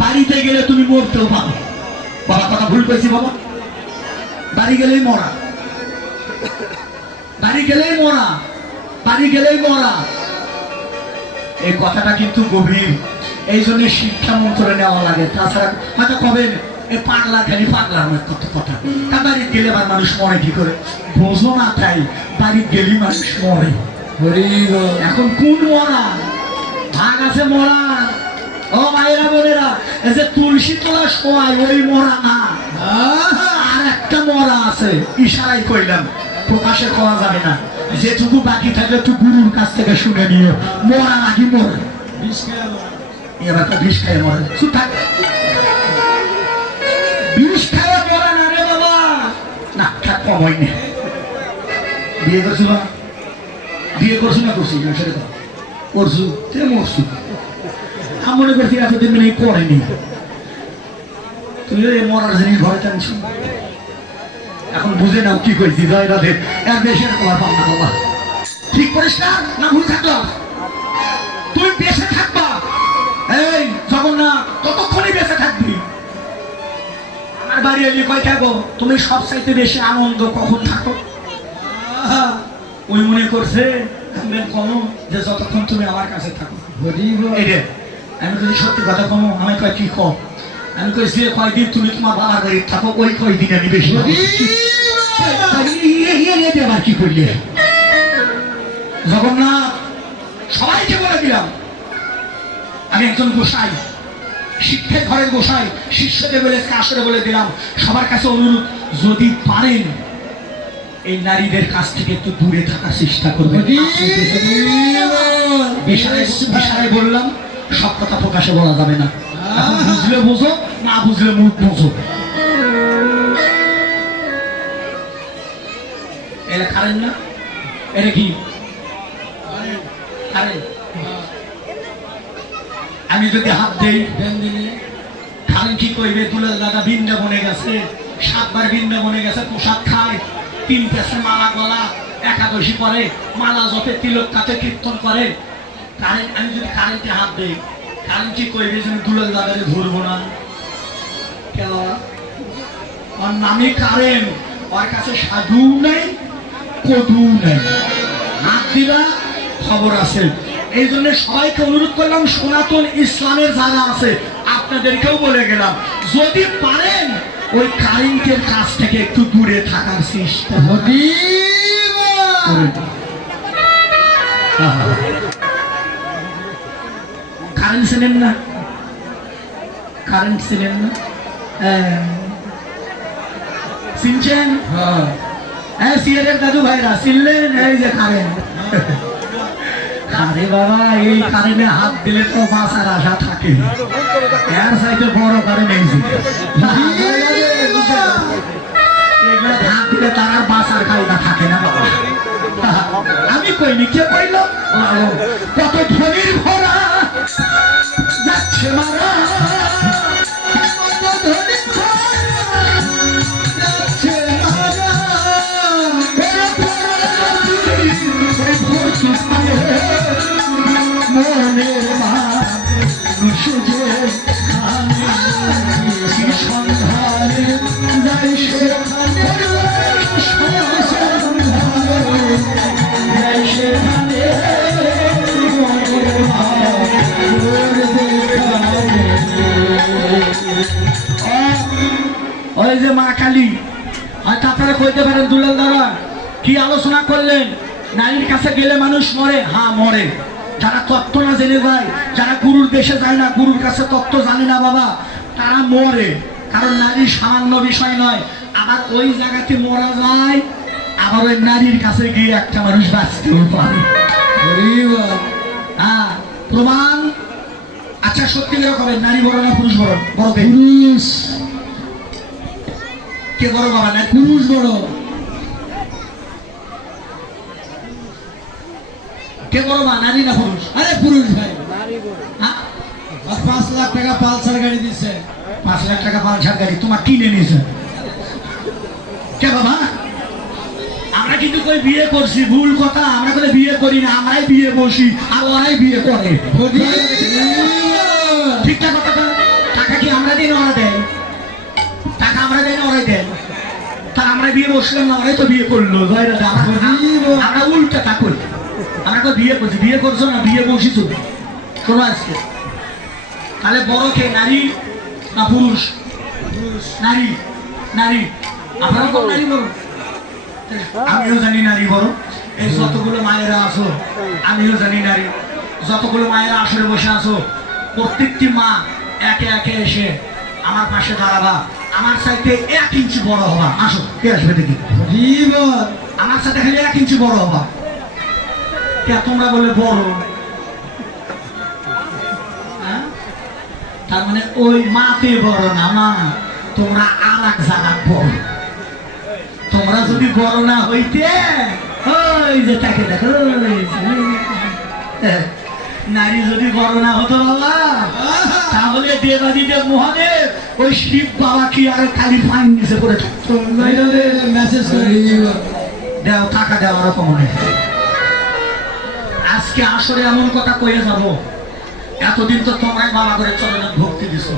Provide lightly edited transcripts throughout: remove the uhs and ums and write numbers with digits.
বাড়িতে গেলে তুমি মরতেও পারো। বাবা কথা ভুল করেছি বাবা? বাড়ি গেলেই মরা, বাড়ি গেলেই মরা, বাড়ি গেলেই মরা। এই কথাটা কিন্তু গভীর, এই জন্য শিক্ষা মন্ত্রে নেওয়া লাগে। তাছাড়া হয়তো কবেন এই পাগলা খালি পাগলা আমার কত কথা। তা বাড়ি গেলে আবার মানুষ মরে কি করে বোঝো না? তাই বাড়ি গেলেই মানুষ মরে। এখন কোন মরা? ভাগ আছে মরা। ও ভাইরা বোনেরা, এই যে তুলসী তোলা সময় ওই মরা না, আর একটা মরা আছে। ইশারাই কইলাম, প্রকাশে করা যাবে না। যেটুকু বাকি থাকলে একটু গুরুর কাছ থেকে শুনে নিও। মরা নাকি মরে? এবার তো বিষ খায় মরে। বিষ খায় মরে না রে বাবা। না থাক, কম হয়নি। বিয়ে করছি না? বিয়ে করছি না? করছি না সেটা করছু তে মরছু। আমি মনে করছি এতদিন মানে করেনি। তুমি মরার জিনিস ঘরে টানছো। এখন বুঝে নাও কি কইছি। জয় রাধে। এর দেশের তোমার পাও না বাবা। ঠিক পরিষ্কার না ভুল থাকলো? তুমি বেঁচে থাকবা, এই জগন্নাথ ততক্ষণই বেঁচে থাকবি। আমার বাড়ি এলি কয় থাকো তুমি সব চাইতে বেশি আনন্দ কখন থাকো? ওই মনে করছে কমো যে যতক্ষণ তুমি আমার কাছে থাকো। আমি যদি সত্যি কথা কমো, আমি কয় কি কম? আমি কই যে কয়দিন তুমি তোমার বাবার বাড়ি থাকো ওই কয়দিন আমি বেশি। আবার কি করলে? জগন্নাথ সবাইকে বলে দিলাম আমি একজন গোসাই, শিক্ষার ঘরের গোসাই। শিষ্যদের বলে কাশরে বলে দিলাম, সবার কাছে অনুরোধ, যদি পারেন এই নারীদের কাছ থেকে একটু দূরে থাকার চেষ্টা করবেন। বিষয়ে বললাম, সব কথা প্রকাশে বলা যাবে না। এখন বুঝলে বোঝো, না বুঝলে মুখ বোঝো। এটা কারেন্ট না? এটা কি কারেন্ট? আমি যদি হাত দেই কারেন্ট কি করবে? দুলাল দাদা বৃন্দাবনে গেছে, 7 বার বৃন্দাবনে গেছে, প্রসাদ খায়, 3 পেছে মালা গলা, একাদশী করে, মালা জপে, তিলক কাতে, কীর্তন করে। কারেন্ট, আমি যদি কারেন্টে হাত দেই কারেন্ট কি করবে? দুলাল দাদারে ধরবো না কেন? ওর নামে কারেন্ট, ওর কাছে সাধু নেই কদু নেই, হাত দিলা খবর আছে। এই জন্য সবাইকে অনুরোধ করলাম, সনাতন ইসলামের যারা আছে আপনাদেরকেও বলে গেলাম, যদি পারেন ওই কারেন্টের কাছ থেকে একটু দূরে থাকার চেষ্টা। কারেন্ট ছিলেন না? কারেন্ট ছিলেন না? চিনছেন? হ্যাঁ, সিয়ারের দাদু ভাইরা চিনলেন? এই যে কারেন্ট। আরে বাবা, এই কারেন্টে হাত দিলে তো বাঁচার আশা থাকে। এর সাইডে বড় কারেন্ট এইছে, হাত দিলে তার আর বাঁচার কায়দা থাকে না বাবা। আমি কইনি, কে কইল? কত ধনির ভরা যাচ্ছে মারা, কত ধনির মনের মানুষ যে সন্ধানে যাই সেখানে, সেখানে ওই যে মা কালী, হয়তো আপনারা কইতে পারেন দুলাল দাদা কি আলোচনা করলেন? নারীর কাছে গেলে মানুষ মরে। হ্যাঁ মরে। যারা তত্ত্ব না জেনে যায়, যারা গুরুর দেশে যায় না, গুরুর কাছে তত্ত্ব জানে না বাবা, তারা মরে। কারণ নারী সামান্য বিষয় নয়। আবার ওই জায়গাতে মরা যায়, আবার ওই নারীর কাছে গিয়ে একটা মানুষ বাঁচতেও পারে। হ্যাঁ, প্রমাণ। আচ্ছা সত্যি রকম, নারী বড় না পুরুষ বড়? বড় পুরুষ। কে বড় বাবা? না পুরুষ বড়। কে বড় মা, নারী না পুরুষ? আরে পুরুষ ভাই। 5 লাখ টাকা পালসার গাড়ি দিচ্ছে। 5 লাখ টাকা পালসার গাড়ি তোমার কিনে নিয়েছে কে বাবা? আমরা কি কিন্তু কই বিয়ে করছি ভুল কথা আমরা করে বিয়ে করি না আমরাই বিয়ে বসি আর ওরাই বিয়ে করে ঠিকঠাক কথা টাকা কি আমরা দিই না ওরা দেয় টাকা আমরা দেয় না ওরাই দেয় তা আমরা বিয়ে বসলাম না ওরাই তো বিয়ে করলো আমরা উল্টাটা করি আমরা তো বিয়ে করছি বিয়ে করছো না বিয়ে বসি তুমি শোনো আজকে তাহলে বড় কে নারী না পুরুষ নারী নারী আপনারা তো নারী বড় আমিও জানি নারী বড় এই যতগুলো মায়েরা আছো আমিও জানি নারী যতগুলো মায়েরা আসরে বসে আছো প্রত্যেকটি মা একে একে এসে আমার পাশে দাঁড়াবা আমার সাথে 1 ইঞ্চি বড় হবা আসো কে আসবে দেখি আমার সাথে খালি 1 ইঞ্চি বড় হবা কে তোমরা বলে বড় তার মানে ওই মাতে বড় না মা তোমরা আর এক জায়গা বড় তোমরা যদি বড় না হইতে ওই যে তাকে দেখো নারী যদি বড় না হতো বাবা তাহলে দেবাদিদেব মহাদেব ওই শিব বাবা কি আর খালি ফাইন নিচে করে মেসেজ দেও টাকা দেওয়া রকম আজকে আসলে এমন কথা কয়ে যাব এতদিন তো তোমায় বাবা করে চরণে ভক্তি দিছো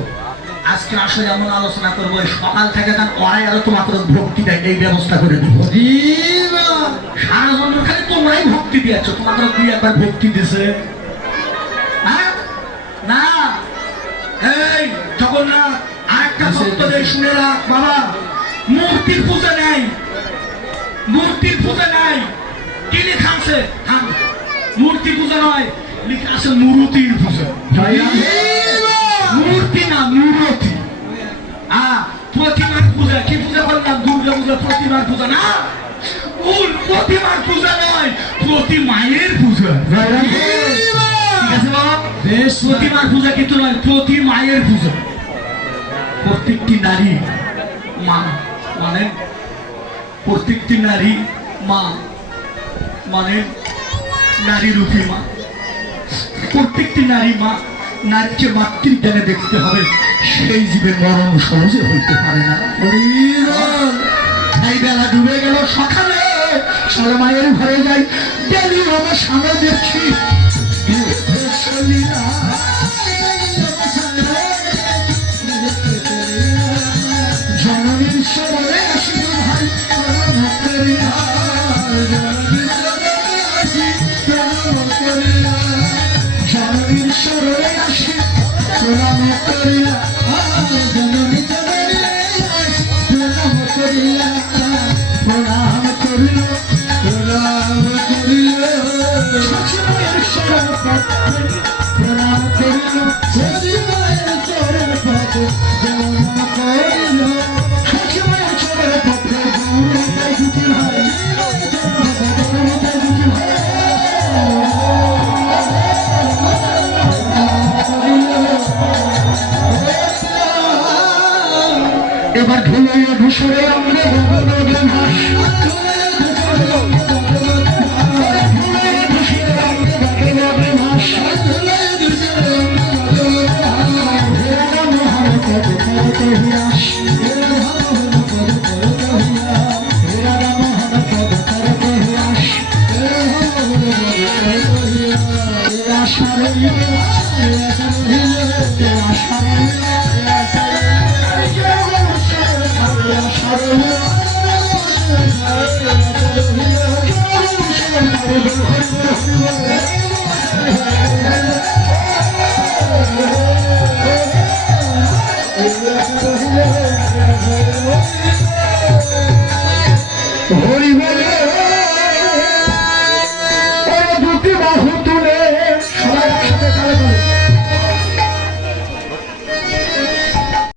আজকে আসলে এমন আলোচনা করবো সকাল থেকে তার ওরাই আরো তোমাকে ভক্তি দেয় এই ব্যবস্থা করে দিব সারা জন্ম খালি তোমরাই ভক্তি দিয়েছো তোমাকে দুই একবার ভক্তি দিছে না এই জগন্নাথ আরেকটা ভক্তদের শুনে রাখ বাবা মূর্তির পূজা নেই মূর্তির পূজা নাই কি লেখা আছে মূর্তি পূজা নয় লেখা আছে মূর্তির পূজা মূর্তি না মূর্তি প্রতিমার পূজা কি পূজা করলাম দুর্গা পূজা প্রতিমার পূজা না প্রতিমার পূজা নয় প্রতি মায়ের পূজা ঠিক আছে বাবা প্রতিমার পূজা কিন্তু নয় প্রতি মায়ের পূজা প্রত্যেকটি নারী মা মানে প্রত্যেকটি নারী মা মানে নারী রূপী মা প্রত্যেকটি নারী মা নারীকে মাতৃজ্ঞানে দেখতে হবে সেই জীবের মরণ সহজে হইতে পারে না এই বেলা ডুবে গেল সকালে সারা মায়ের ঘরে যাই ডেলি আমার সামনে দেখছি জননীর সবরে আসি ভাই জননীর সবরে আসি প্রণাম করিয়া জননী প্রণাম করিয়া প্রণাম করিল প্রণাম করিল প্রণাম করিল সচিবায়ের চরণ পথে প্রণাম করিল সচিবায়ের চরণ পথে দুটি হয় এবার ধুলাইয়া ধূসরে আমরা হরি